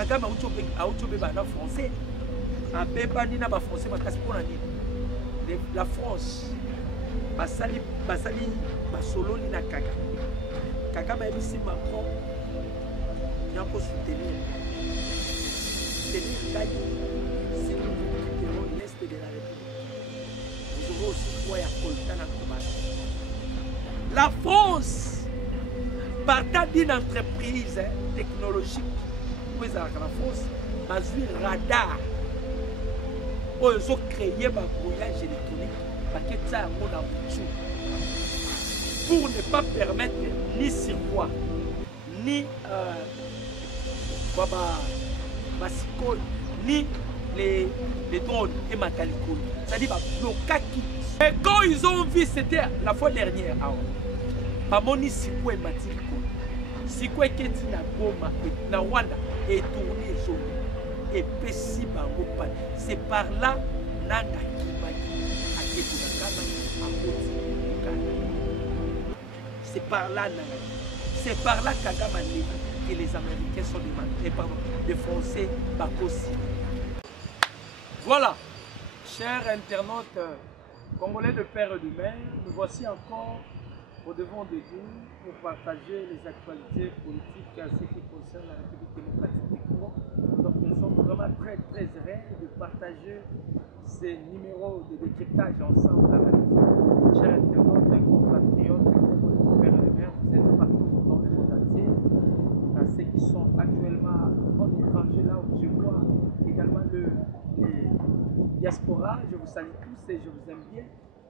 Kagame autobeba na français abebani na ba français makasi pona nini la France basali basololi na Kagame ebisi Macron nyako soutenir si nous quitterons l'Est de la République nous aurons aussi quoi à coltan à combattre. La France partant d'une entreprise technologique pour la France bazui radar ils ont créé un brouillage électronique pour ne pas permettre ni circuit ni ni les drones et matalikoli. C'est-à-dire blocaki. Et quand ils ont vu, c'était la fois dernière, Pamoni Sikwe Matilikoli. Sikwe Keti na Goma et na Rwanda est tourné jaune. Et Pessi Bangopan. C'est par là Nanga Kimaki a Ketunakana à Koti. C'est par là Nanga. C'est par là Kagame que les Américains sont demandés, pardon, les Français Bakosi. Voilà, chers internautes congolais de père et de mère, nous voici encore au devant de nous pour partager les actualités politiques à ce qui concerne la République démocratique du Congo. Donc nous sommes vraiment très heureux de partager ces numéros de décryptage ensemble avec vous. Chers internautes, compatriotes, congolais de père et de mère, vous êtes partout dans le monde entier. À ceux qui sont actuellement en étranger, là où je vois également les diaspora, je vous salue tous et je vous aime bien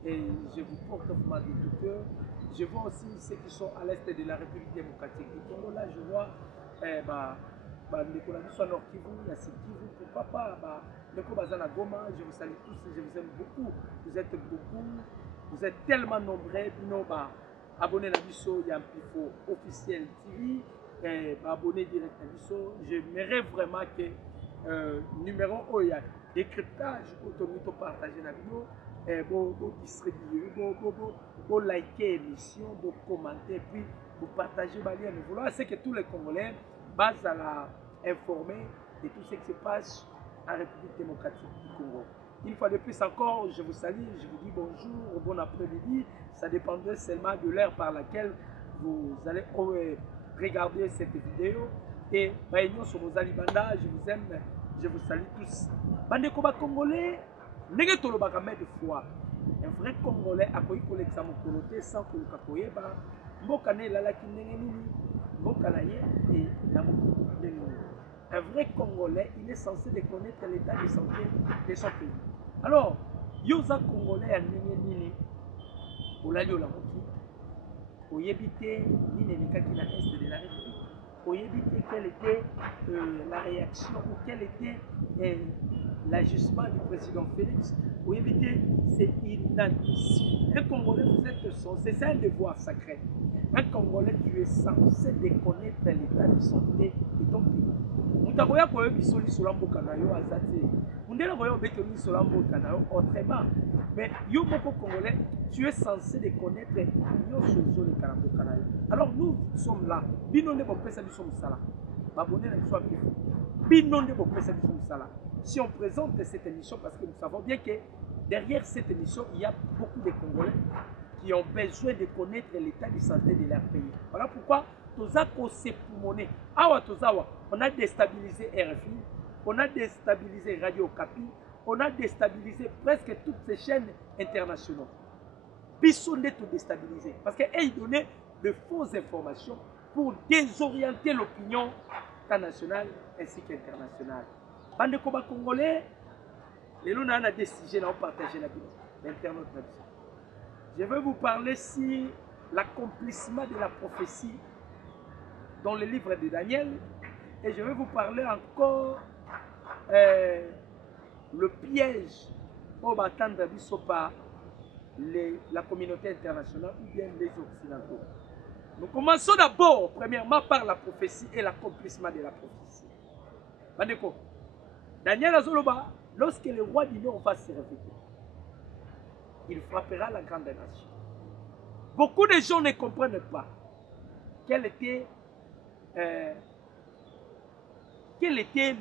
et je vous porte vraiment de tout cœur. Je vois aussi ceux qui sont à l'est de la République démocratique du Congo. Là, je vois Nicolas Bissou Nord Kivu, Yassi Kivu, pourquoi pas Neko Bazana Goma, je vous salue tous et je vous aime beaucoup. Vous êtes beaucoup, vous êtes tellement nombreux. Abonnez à Bissou, il y a un pifo officiel TV, abonnez direct à Bissou. J'aimerais vraiment que numéro où il y a décryptage, automito partager la vidéo, vous distribuer, vous liker l'émission, vous commenter, puis vous partager ma lien. Nous voulons c'est que tous les Congolais basent à la informer de tout ce qui se passe en République démocratique du Congo. Une fois de plus encore, je vous salue, je vous dis bonjour, bon après-midi. Ça dépendrait seulement de l'heure par laquelle vous allez regarder cette vidéo. Et réunion sur vos alibanda, je vous aime, je vous salue tous. Bande Koba Congolais, n'est-ce pas de foi. Un vrai Congolais a connu pour l'examen coloté sans que le capoyeba. Mbokane lalaki nengenini, mbokanaye et namoko nengenini. Un vrai Congolais, il est censé connaître l'état de santé de son pays. Alors, yoza Congolais a nengenini, olali olamoki, oyebite ni nenekaki na est de la République. Pour éviter quelle était la réaction ou quel était l'ajustement du président Félix. Pour éviter, c'est inadmissible. Un Congolais, vous êtes censé, c'est un devoir sacré. Un Congolais, tu es censé connaître l'état de santé de ton pays. Mutakoya koyo bisoli solambo kanayo azate. Mundela koyo betoni solambo kanayo autrement. Mais yo moko Congolais, tu es censé connaître yo sozo le karambo kanayo. Alors nous sommes là. Binonde bo pesa biso musala. Babonné na soit bifo. Binonde bo pesa biso musala. Si on présente cette émission parce que nous savons bien que derrière cette émission, il y a beaucoup de Congolais qui ont besoin de connaître l'état de santé de leur pays. Voilà pourquoi Tozako s'est poumonné. Awa Tozawa, on a déstabilisé RFI, on a déstabilisé Radio Okapi, on a déstabilisé presque toutes ces chaînes internationales. Bisson est tout déstabilisé parce qu'ils donnaient de fausses informations pour désorienter l'opinion nationale ainsi qu'internationale. Bande Koba Congolais, les gens ont des sujets à partager la vie, l'internaute. Je vais vous parler sur l'accomplissement de la prophétie dans le livre de Daniel et je vais vous parler encore le piège pour attendre par la communauté internationale ou bien les Occidentaux. Nous commençons d'abord, premièrement, par la prophétie et l'accomplissement de la prophétie. Bandeko, Daniel Azoloba, lorsque le roi du Nord va se réveiller, il frappera la grande nation. Beaucoup de gens ne comprennent pas quelle était quel était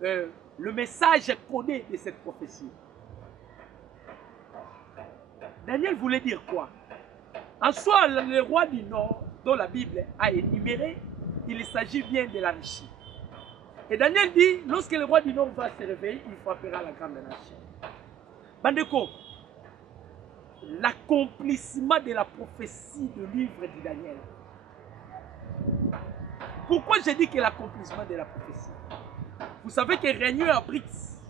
le message codé de cette prophétie? Daniel voulait dire quoi? En soi, le roi du Nord, dont la Bible a énuméré, il s'agit bien de la Russie. Et Daniel dit, lorsque le roi du Nord va se réveiller, il frappera la grande nation. Bandeko, l'accomplissement de la prophétie du livre de Daniel. Pourquoi j'ai dit que l'accomplissement de la prophétie? Vous savez que Réunion à BRICS,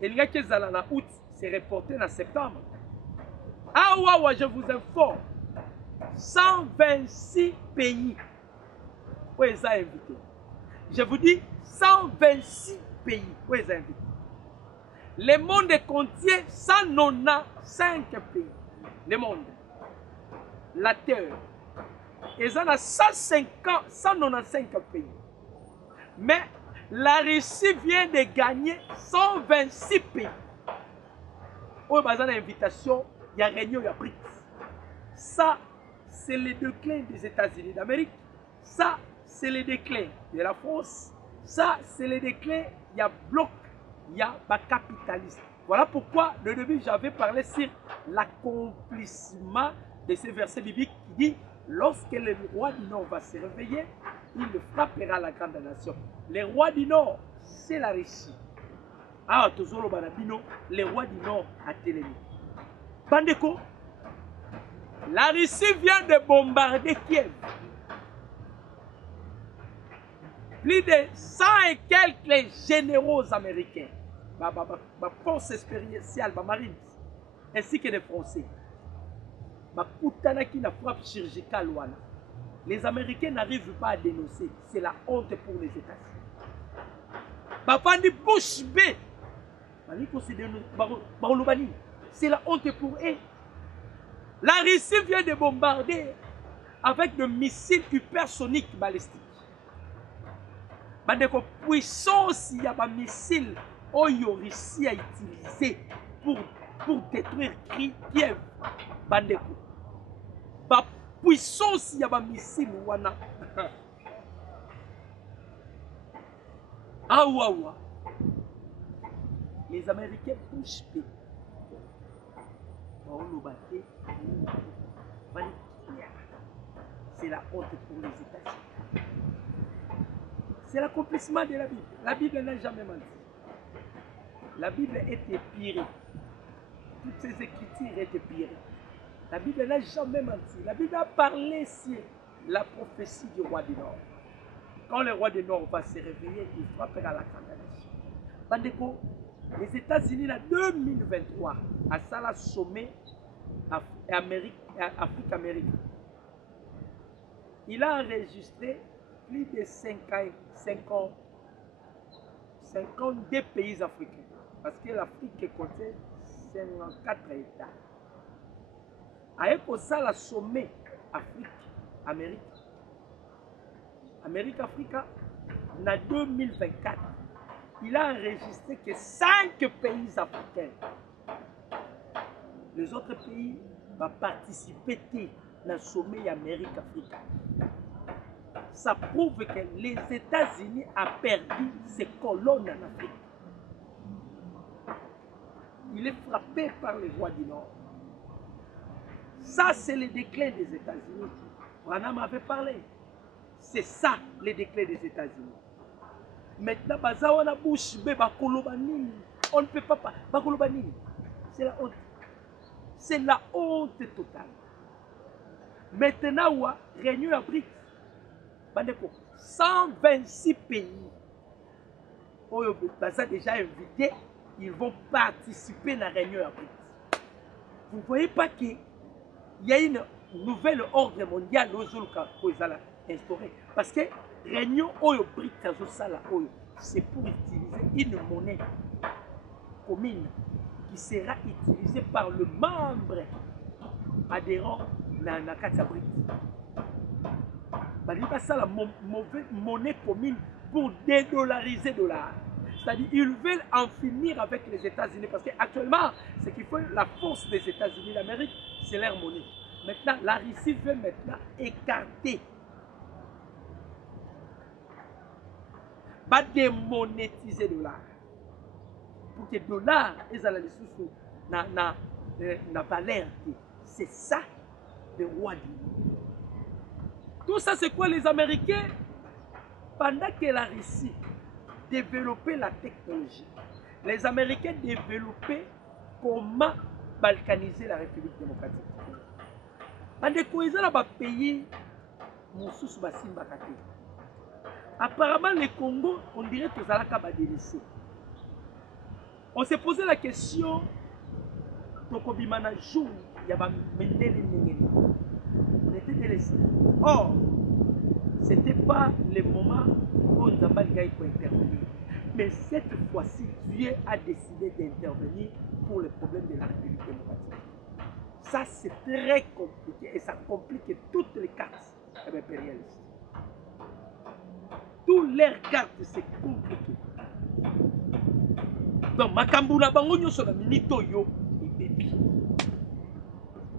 et il y a que Zalana août, c'est reporté en septembre. Ah ouais, je vous informe, 126 pays. Où est-ce invité? Je vous dis 126 pays. Où est-ce invité? Le monde contient 195 pays. Le monde. La terre. Ils en ont 195 pays. Mais la Russie vient de gagner 126 pays. Où est l'invitation? Il y a réunion, il y a BRICS. Ça, c'est le déclin des États-Unis d'Amérique. Ça, c'est le déclin de la France. Ça, c'est le déclin, il y a bloc, il y a capitalisme. Voilà pourquoi, le début, j'avais parlé sur l'accomplissement de ce verset biblique qui dit, lorsque le roi du Nord va se réveiller, il frappera la grande nation. Le roi du Nord, c'est la Russie. Ah, toujours le Banabino, le roi du Nord a télémis. Bandeko, la Russie vient de bombarder Kiev. Plus de 100 et quelques généraux américains, force spéciale, marine, ainsi que des Français. Qui n'a frappe chirurgicale. Les Américains n'arrivent pas à dénoncer. C'est la honte pour les États-Unis. C'est la honte pour eux. La Russie vient de bombarder avec des missiles hypersoniques balistiques. De puissance, il y a des missiles que la Russie a utilisé pour détruire Kiev. La puissance, il y a des missiles. Ah ouais. Les Américains poussent. C'est la honte pour les États-Unis. C'est l'accomplissement de la Bible. La Bible n'a jamais menti. La Bible est épirée. Toutes ces écritures étaient épirées. La Bible n'a jamais menti. La Bible a parlé sur la prophétie du roi du Nord. Quand le roi du Nord va se réveiller, il frappera la condamnation. Bandeko, les États-Unis en 2023 à Sala sommet Afrique-Amérique. Il a enregistré plus de 52 pays africains. Parce que l'Afrique contient 54 États. Avec ça, la sommet Afrique-Amérique. Amérique-Africa, en 2024, il a enregistré que 5 pays africains. Les autres pays vont participer dans le sommet Amérique-Africa. Ça prouve que les États-Unis ont perdu ses colonnes en Afrique. Il est frappé par les rois du Nord. Ça, c'est le déclin des États-Unis. Branham avait parlé. C'est ça, le déclin des États-Unis. Maintenant, on ne peut pas parler. C'est la honte. C'est la honte totale. Maintenant, Réunion à BRICS. 126 pays. Ont déjà invité. Ils vont participer à la Réunion à BRICS. Vous ne voyez pas qu'il y a une nouvelle ordre mondial instaurée. Parce que Réunion au BRICS, c'est pour utiliser une monnaie commune qui sera utilisée par le membre adhérent dans la carte BRICS. C'est la monnaie commune pour dédollariser $. C'est-à-dire qu'ils veulent en finir avec les États-Unis. Parce qu'actuellement, ce qui fait la force des États-Unis d'Amérique, c'est leur monnaie. Maintenant, la Russie veut maintenant écarter. va démonétiser le dollar. Pour que le dollar ait la valeur. C'est ça le roi du monde. Tout ça, c'est quoi les Américains? Pendant que la Russie développait la technologie, les Américains développaient comment balkaniser la République démocratique. Pendant qu'ils ont payé Moussous Bassimba Kate. Apparemment, le Congo, on dirait que ça a délaissé. On s'est posé la question, Tokobimana jour, il y avait Mendele Nengeni. On était délaissé. Or, ce n'était pas le moment où Nzambaligaï peut intervenir. Mais cette fois-ci, Dieu a décidé d'intervenir pour le problème de la République démocratique. Ça, c'est très compliqué et ça complique toutes les cartes impérialistes. Toutes les cartes, c'est compliqué. Donc, Makambuna Bangonyo sur la minute yo et bébé.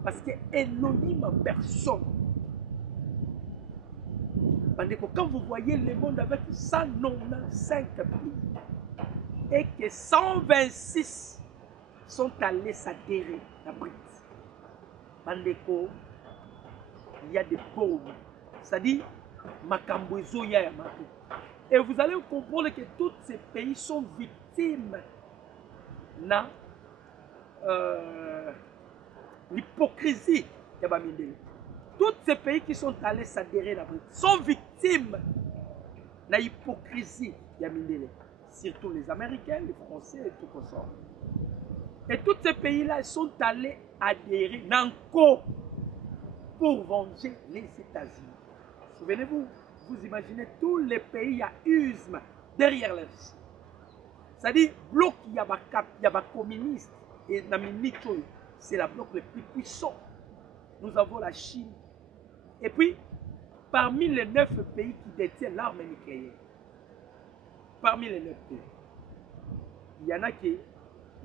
Parce que Elohim en personne. Quand vous voyez le monde avec 195 pays et que 126 sont allés s'adhérer à Brit, il y a des pauvres. C'est-à-dire, Makambozo Yayamato. Et vous allez comprendre que tous ces pays sont victimes de l'hypocrisie de Bamindele. Tous ces pays qui sont allés s'adhérer à la Bretagne sont victimes de l'hypocrisie de Bamindele. Surtout les Américains, les Français et tout ça. Et tous ces pays-là sont allés adhérer encore pour venger les États-Unis. Souvenez-vous, vous imaginez tous les pays à usme derrière la Russie. C'est-à-dire, bloc il y a communiste et c'est la bloc le plus puissant. Nous avons la Chine. Et puis, parmi les 9 pays qui détiennent l'arme nucléaire, parmi les 9 pays, il y en a qui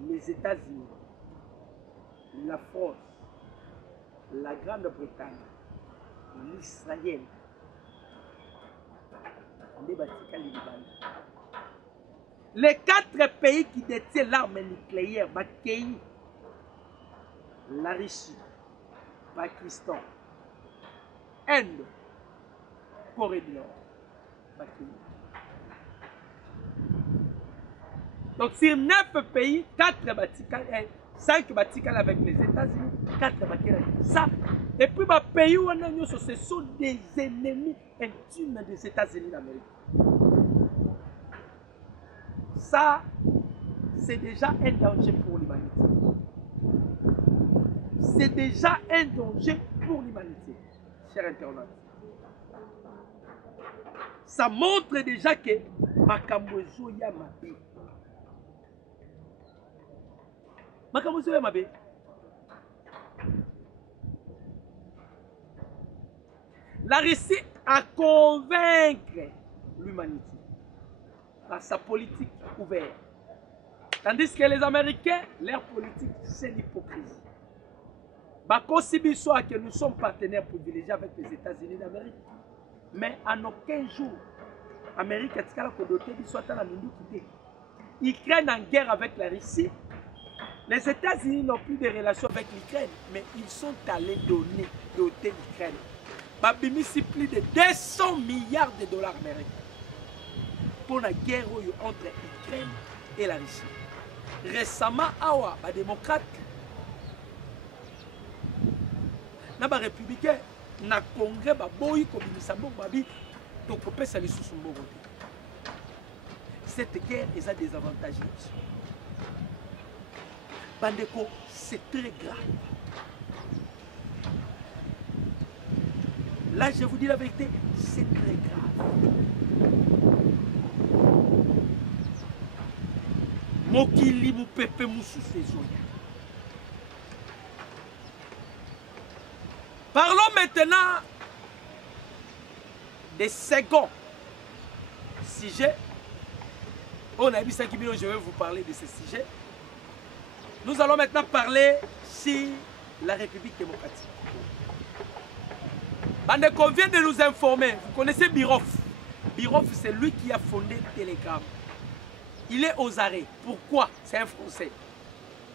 les États-Unis, la France, la Grande-Bretagne, l'Israël, les 4 pays qui détiennent l'arme nucléaire, la Russie, Pakistan, Inde, Corée du Nord. Donc sur 9 pays, 4 Vatican, 5 Vatican avec les États-Unis, 4 Vatican. Ça, et puis les pays où on a ce sont des ennemis intimes des États-Unis d'Amérique. Ça, c'est déjà un danger pour l'humanité. C'est déjà un danger pour l'humanité, chers internautes. Ça montre déjà que Makambozo Yamabe. Makambozo Yamabe. La Russie a convaincu l'humanité par sa politique ouverte. Tandis que les Américains, leur politique, c'est l'hypocrisie. Soit que nous sommes partenaires privilégiés avec les États-Unis d'Amérique, mais en aucun jour, l'Amérique a doté soit à la minute. L'Ukraine en guerre avec la Russie. Les États-Unis n'ont plus de relations avec l'Ukraine, mais ils sont allés doter l'Ukraine. Babimi, c'est plus de 200 milliards de dollars américains pour la guerre entre l'Ukraine et la Russie. Récemment, les démocrates, les républicains, le Congrès, cette guerre a des avantages. Bandeko, c'est très grave. Là, je vous dis la vérité, c'est très grave. Mokili Moupepe Moussou Sezoya. Parlons maintenant des seconds sujets. On a vu ça qui je vais vous parler de ce sujet. Nous allons maintenant parler sur la République démocratique. Bande qu'on vient de nous informer, vous connaissez Birov. Biroff, c'est lui qui a fondé Telegram. Il est aux arrêts. Pourquoi? C'est un Français.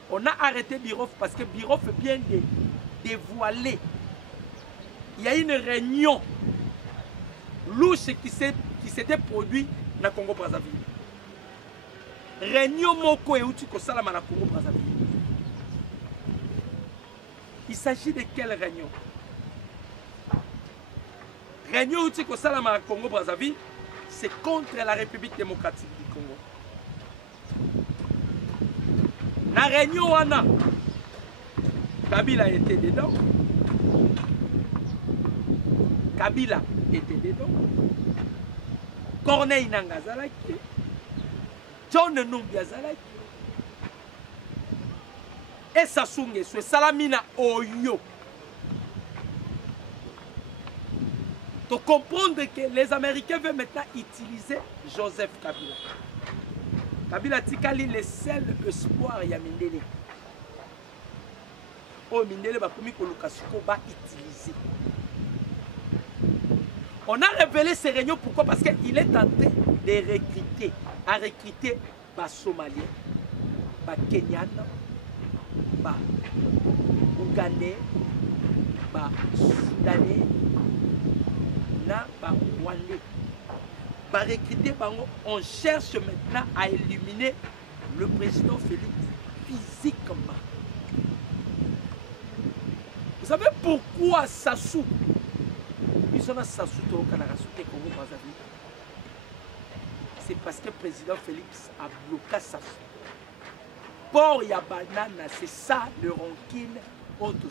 On a arrêté Biroff parce que Biroff vient de dévoiler. Il y a une réunion louche qui s'était produite dans le Congo-Brazzaville. Réunion Moko et Outi Kosalama dans le Congo-Brazzaville. Il s'agit de quelle réunion? Réunion Outi Kosalama dans le Congo-Brazzaville, c'est contre la République démocratique du Congo. Dans la réunion Wana, Kabila était dedans. Kabila était dedans. Corneille Nangazalaki. John Numbiazalaki. Et Sassou Nguesso, Salamina Oyo. De comprendre que les Américains veulent maintenant utiliser Joseph Kabila. Kabila Tikali, le seul espoir Yamindele. Oh, Mindele va promis que Lukashuko va utiliser. On a révélé ces réunions, pourquoi? Parce qu'il est tenté de recruter les Somaliens, les Kenyans, les Ougandais, les Soudanais, les Rwandais. On cherche maintenant à éliminer le président Félix physiquement. Vous savez pourquoi Sassou? C'est parce que le président Félix a bloqué Sassou. Port Yabanana, c'est ça le rancune entre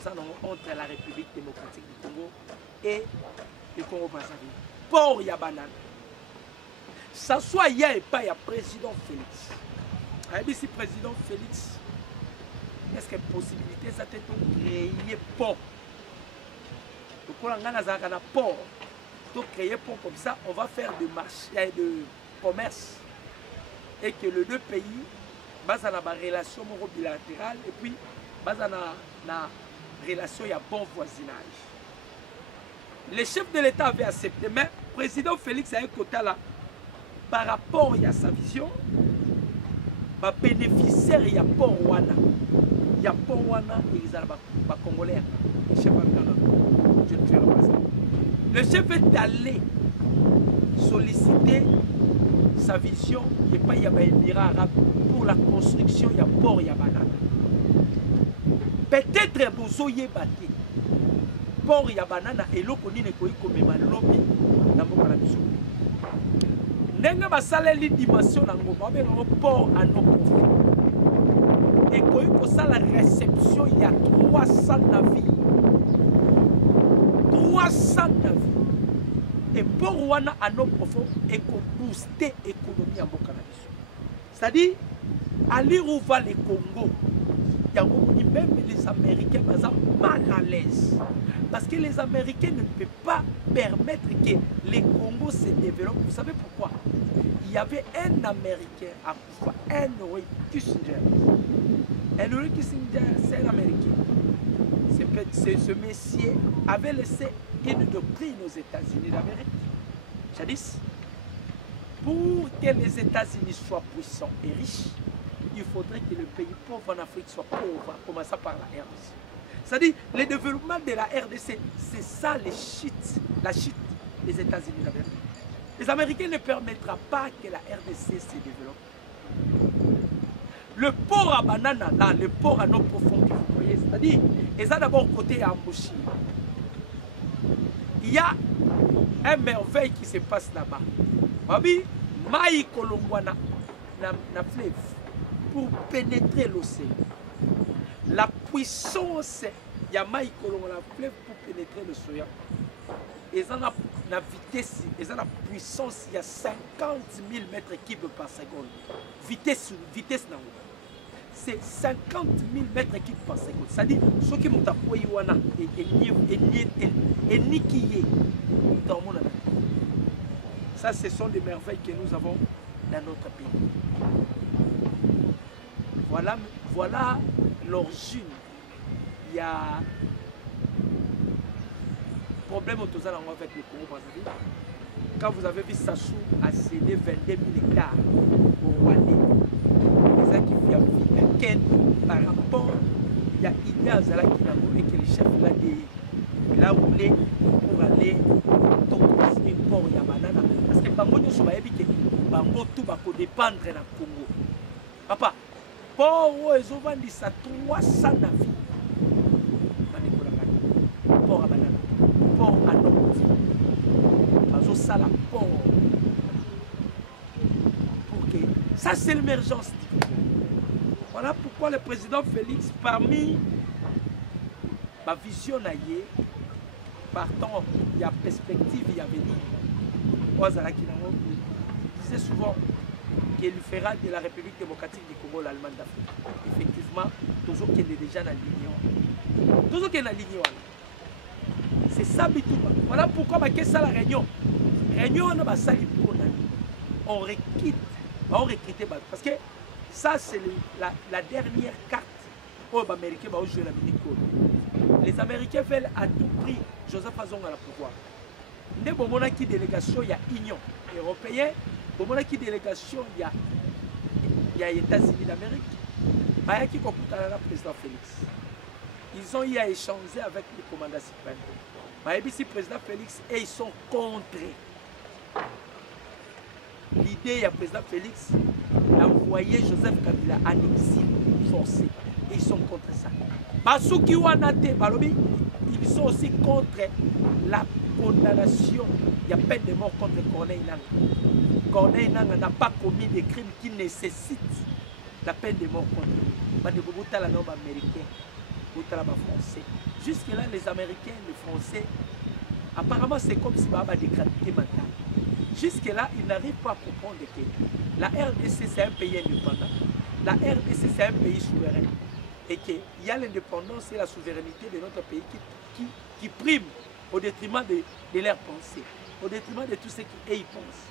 la République démocratique du Congo et le Congo-Brazzaville. Port Yabanana. Sassou a y a pas le président Félix. Si le président Félix, est-ce qu'il y a une possibilité de créer port? Donc, on a un port. Donc, créer port comme ça, on va faire de marché, de commerce. Et que les deux pays, basent sur une relation bilatérale et puis, basent sur une relation, il y a bon voisinage. Le chef de l'État avait accepté, mais le président Félix a un côté là, par rapport à sa vision, les bénéficiaires, il y a port Wana. Il y a port Wana et ils ont Congolais. Le chef est allé solliciter sa vision et pas y a un émirat arabe pour la construction il y a port Yabanana. Peut-être Bozo Yébate port Yabanana et l'eau qu'on ne peut comme lobby dans mon canal. Nenga basala dimension dans mon port à nos profits. Et quand ça la réception il y a 300 navires. 300 navires. Et pour Rwanda à nos profonds et qu'on booster l'économie en Bokanabiso. C'est-à-dire, à l'île où va le Congo, il y a même les Américains sont mal à l'aise. Parce que les Américains ne peuvent pas permettre que le Congo se développe. Vous savez pourquoi? Il y avait un Américain à Koufa, Henry Kissinger. Henry Kissinger, c'est un Américain. Ce monsieur avait laissé une doctrine aux États-Unis d'Amérique. Jadis, pour que les États-Unis soient puissants et riches, il faudrait que le pays pauvre en Afrique soit pauvre, en commençant par la RDC. C'est-à-dire, le développement de la RDC, c'est ça la chute des États-Unis d'Amérique. Les Américains ne permettront pas que la RDC se développe. Le port à banana, là, le port à nos profonds que vous voyez, c'est-à-dire, et ça d'abord côté à Mboshi. Il y a un merveille qui se passe là-bas. Babi, Maï Kolongwana, na fleuve, pour pénétrer l'océan. La puissance, il y a Maï Kolongwana, la fleuve pour pénétrer l'océan. Et ça a la vitesse, et ça la puissance, il y a 50 000 mètres cubes par seconde. Vitesse non. C'est 50 000 mètres cubes par seconde. C'est-à-dire, ceux qui m'ont appuyé, et niqué. Ça, ce sont des merveilles que nous avons dans notre pays. Voilà l'origine. Il y a problème avec le Congo Brazzaville. quand vous avez vu Sassou a cédé 22 000 hectares au Rwandais, les gens qui font Ken par rapport, il y a Ilia Zalaki et que le chef l'a roulé pour aller construire port ya banana. Parce que Bango nous sommes que Bango tout va dépendre dans le Congo. Papa, port où ils ont vendu ça 300 navires. Port à banana, port à Nord. Ça la port. Pour que ça c'est l'émergence. Voilà pourquoi le président Félix, parmi ma vision, partant, il y a perspective, il y a venir. Il disait souvent qu'il fera de la République démocratique du Congo l'Allemagne d'Afrique. Effectivement, toujours qu'il est déjà dans l'union. Toujours qu'il est dans l'union. C'est ça, voilà pourquoi il y a la réunion. Réunion, on requitte, parce que ça c'est la dernière carte où les Américains vont jouer la minute. Les Américains veulent à tout prix Joseph Azong à la pouvoir. Nous avons une délégation, il y a l'Union européenne, nous avons une délégation, il y a les États-Unis d'Amérique, il y a qui le président Félix. Ils ont eu à échanger avec le commandant suprême. Le président Félix et ils sont contre. L'idée du président Félix d'envoyer Joseph Kabila en exil forcé. Et ils sont contre ça. Ils sont aussi contre la condamnation. Il y a peine de mort contre Corneille Nangaa. Corneille Nangaa n'a pas commis des crimes qui nécessitent la peine de mort contre lui. Il y a des norme américain, français. Jusque-là, les Américains, les Français, apparemment, c'est comme si Baba décrété mental. Jusque-là, ils n'arrivent pas à comprendre que la RDC, c'est un pays indépendant. La RDC, c'est un pays souverain. Et qu'il y a l'indépendance et la souveraineté de notre pays qui priment au détriment de leurs pensées, au détriment de tout ce qu'ils pensent.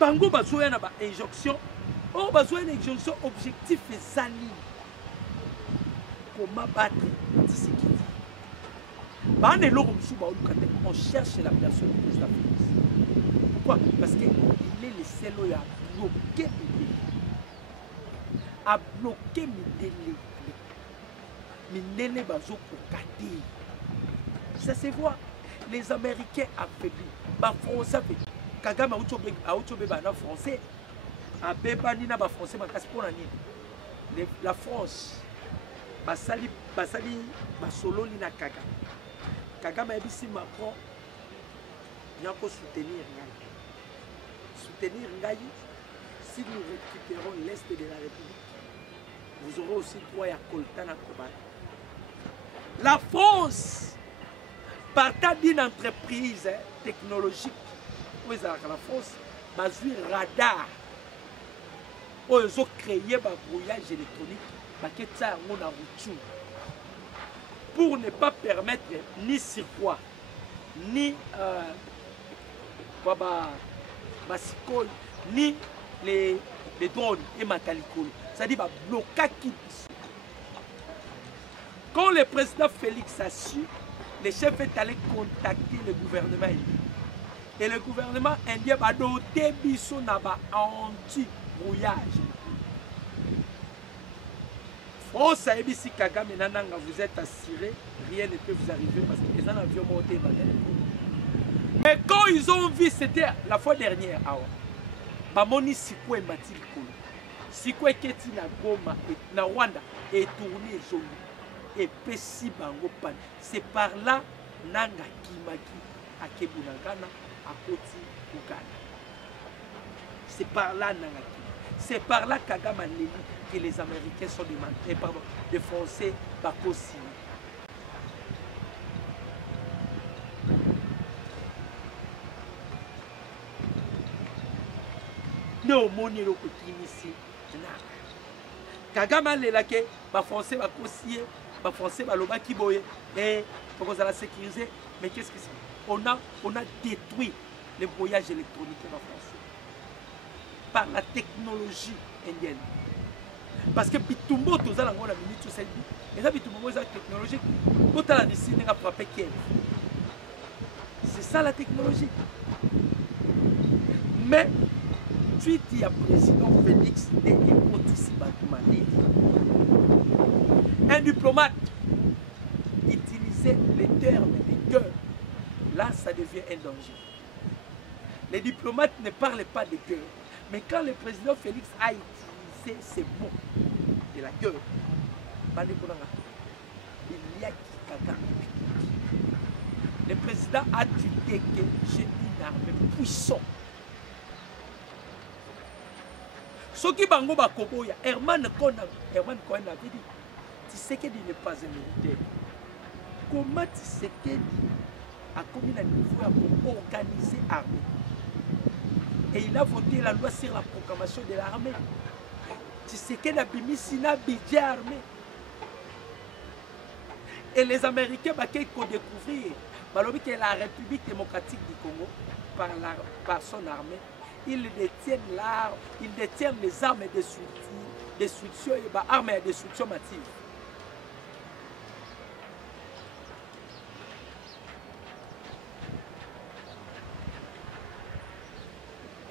Bango besoin d'une injonction. On a besoin d'une injonction objectif et zali. Comment battre ce qui dit. On cherche la personne du président Félix. Pourquoi? Parce qu'il est le seul qui a bloqué Mindele. A bloqué Mindele. Mindele bazo kokati. Ça se voit. Les Américains affaiblis. Les Français affaiblis. Kagame a outobé bana français. A bebani na ba français makasi pona nini. La France basali basololi na Kagame. Kagame a dit Macron, il faut soutenir Ngaï. Soutenir Ngaï, si nous récupérons l'Est de la République, vous aurez aussi droit à Coltana Kobana. La France, partant d'une entreprise technologique, où la France, a un radar, où ils ont créé un brouillage électronique, pour ne pas permettre ni circuit, ni ni les drones et matalicol. C'est-à-dire bloquer qui. Quand le président Félix a su, le chef est allé contacter le gouvernement indien. Et le gouvernement indien va doter Bissot Naba anti-brouillage. France a dit si Kagame et Nananga vous êtes assurés, rien ne peut vous arriver parce que les avions montés. Mais quand ils ont vu, c'était la fois dernière, Bamoni Sikwe Matil Kolo. Sikwe Keti na Goma et na Rwanda est tourné Zolu et Pessi Bango Pan. C'est par là Nanga Kimaki à Kebunagana à Koti Uganda. C'est par là Nanga Kimaki. C'est par là Kagame a dit que les Américains sont des Français Bakosi. Nous moni le côté ici. Kagame là que les Français Bakosi, les Français Baloba Kiboye et pour la sécuriser. Mais qu'est-ce que c'est? On a détruit les voyages électroniques en France par la technologie indienne. Parce que Bitumbo, tout ça, la minute, c'est ça, Bitumbo, c'est technologique. Botala d'ici n'a frappé Kiev. C'est ça la technologie. Mais, tu dis à président Félix de un diplomate utilisait les termes de cœur. Là, ça devient un danger. Les diplomates ne parlent pas de cœur. Mais quand le président Félix a utilisé ces mots de la gueule, il y a Kikaka. Le président a dit que j'ai une armée puissante. Ce qui bango bakoboya, Herman Cohen avait dit, Tshisekedi n'est pas un militaire. Comment Tshisekedi a commis un niveau pour organiser l'armée? Et il a voté la loi sur la proclamation de l'armée. Tshisekedi a mis un budget armé. Et les Américains vont découvrir que la République démocratique du Congo, par son armée, ils détiennent les armes de destruction et armes de destruction massive.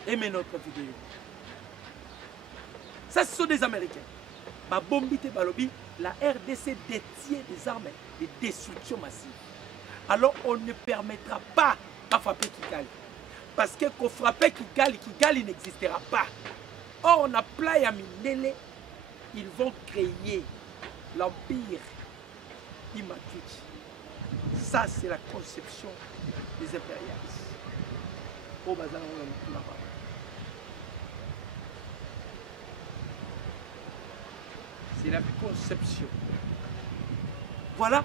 Aimez notre vidéo. Ça, ce sont des Américains. La RDC détient des armes de destruction massive. Alors on ne permettra pas à frapper Kigali. Parce que pour frapper Kigali n'existera pas. Or, on a Playa Mindele, ils vont créer l'empire Imatuchi. Ça, c'est la conception des impérialistes. Au bazar, on là-bas. C'est la conception. Voilà,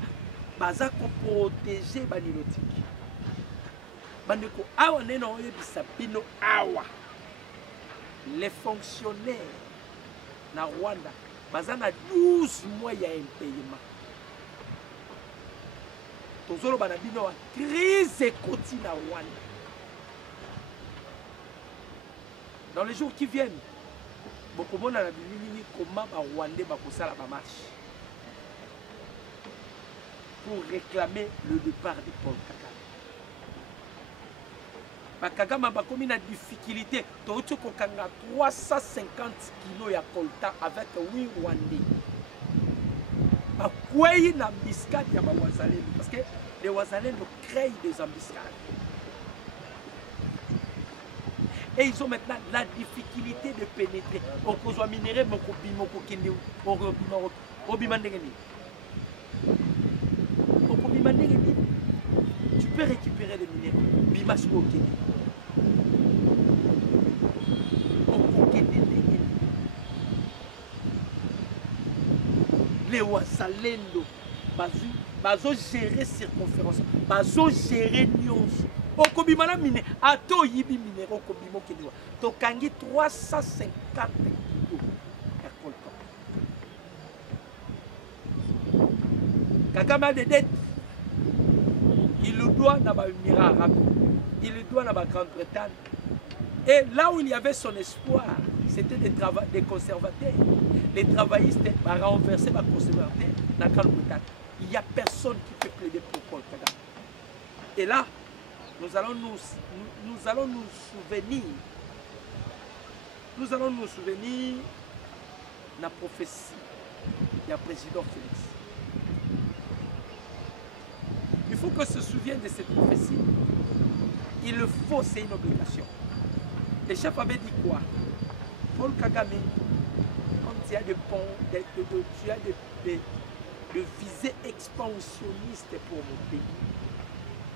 baza ko protéger banilotique. Bandeko awa nena oye bisapino awa. Les fonctionnaires na Rwanda baza na 12 mois ya impayement. Tozolo banabino wa crise ekoti na Rwanda. Dans les jours qui viennent, beaucoup de monde a vu comment les Rwandais vont faire la marche pour réclamer le départ de Paul Kagame. Kagame a commis une difficulté. Tu as 350 kilos de coltan avec 8 Rwandais. Pourquoi il y a une embuscade parce que les Wazalènes créent des embuscades. Et ils ont maintenant la difficulté de pénétrer. Tu peux récupérer des minéraux. Bimasco les Wazalendo, bazo gérer circonférence, bazo gérer nyonso. Okobimana mine, ato yibi minéraux kobimo kediwa. Tokangi 350 kilos ya coltan. Kagame a des dettes. Il le doit dans les Émirats arabes. Il le doit dans la Grande-Bretagne. Et là où il y avait son espoir, c'était des conservateurs. Les travaillistes ont renversé les conservateurs dans la Grande-Bretagne. Il n'y a personne qui peut plaider pour Paul Kagame. Et là, nous allons nous souvenir de la prophétie du président Félix. Il faut qu'on se souvienne de cette prophétie. Il le faut, c'est une obligation. Le chef avait dit quoi? Paul Kagame, quand il y a des ponts, tu as des visées expansionnistes pour mon pays.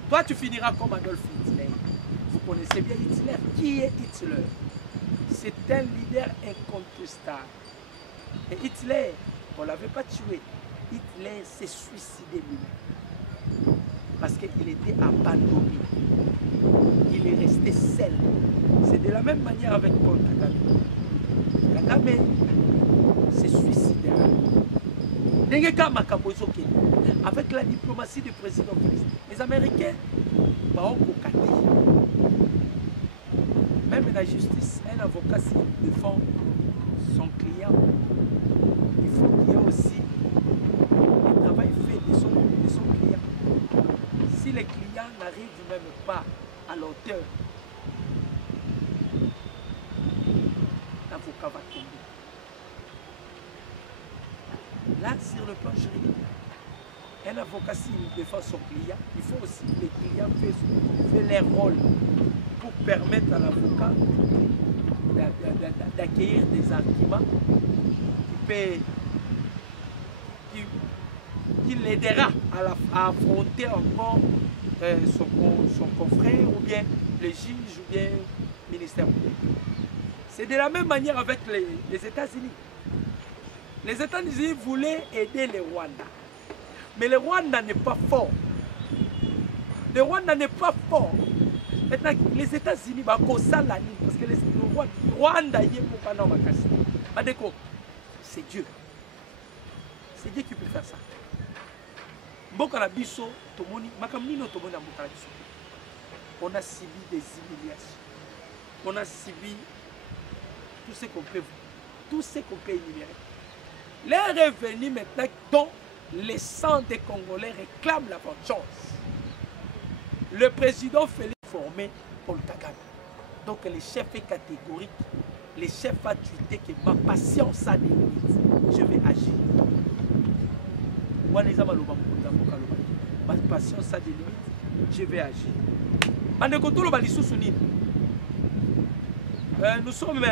Toi, tu finiras comme Adolf Hitler. Vous connaissez bien Hitler. Qui est Hitler? C'est un leader incontestable. Et Hitler, on ne l'avait pas tué. Hitler s'est suicidé lui-même. Parce qu'il était abandonné. Il est resté seul. C'est de la même manière avec Paul Kagame. Kagame s'est suicidé. Avec la diplomatie du président Félix, les Américains vont cocater. Même la justice, un avocat s'il défend son client, il faut qu'il y ait aussi le travail fait de son client. à l'auteur, l'avocat va tomber. Là, sur le plan juridique, un avocat, s'il défend son client, il faut aussi que les clients fassent leur rôle pour permettre à l'avocat d'accueillir des arguments qui l'aidera à affronter encore son confrère ou bien le juge ou bien le ministère public. C'est de la même manière avec les États-Unis. Les États-Unis voulaient aider le Rwanda. Mais le Rwanda n'est pas fort. Le Rwanda n'est pas fort. Maintenant, les États-Unis, parce que le Rwanda, c'est Dieu. C'est Dieu qui peut faire ça. On a subi des humiliations. On a subi tout ce qu'on peut énumérer. L'heure est venue maintenant dont les sangs des Congolais réclament la vengeance. Le président Félix formé Paul Kagame. Donc le chef est catégorique. Le chef a tweeté que ma patience a des limites. Je vais agir. Ma patience a des limites. Je vais agir. Nous sommes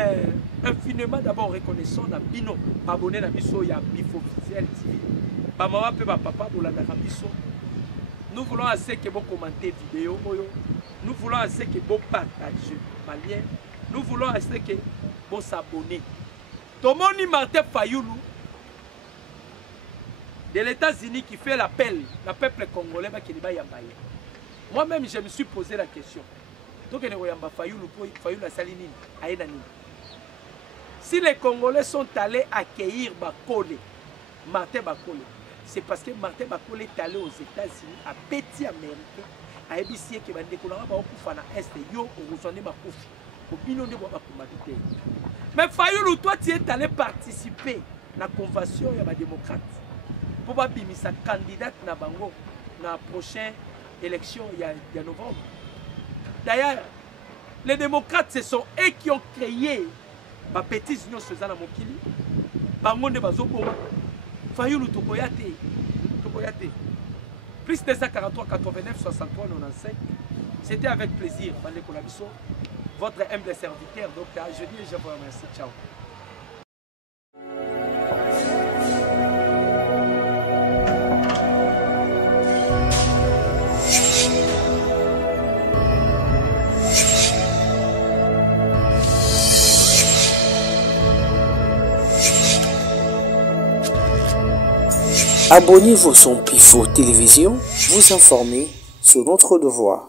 infiniment d'abord reconnaissants à Bino, abonné à Bisso, il y a Bifo officiel TV. Maman et papa, nous voulons assez que vous commentez vidéo, nous voulons assez que vous partagez ma lien, nous voulons assez que vous s'abonnez. Tomoni Martin Fayoulou de l'États-Unis qui fait l'appel, le peuple congolais qui n'est pas yambaye. Moi-même, je me suis posé la question. Donc, si les Congolais sont allés accueillir Bakole, Martin Bakole, c'est parce que Martin Bakole est allé aux États-Unis, à petit américain, à ABC qui va découvrir mais Fayoulou, toi, tu es allé participer à la convention des démocrates pour sa candidate na bango na prochaine élection il y a novembre. D'ailleurs, les démocrates, ce sont eux qui ont créé ma petite union Suzana Mokili. Bangonde Bazoboma. Fayoulou Tokoyate. Plus de 143 89 63 95. C'était avec plaisir. Votre humble serviteur. Donc, je dis, je vous remercie. Ciao. Abonnez-vous sur Pifo Télévision, vous informer sur notre devoir.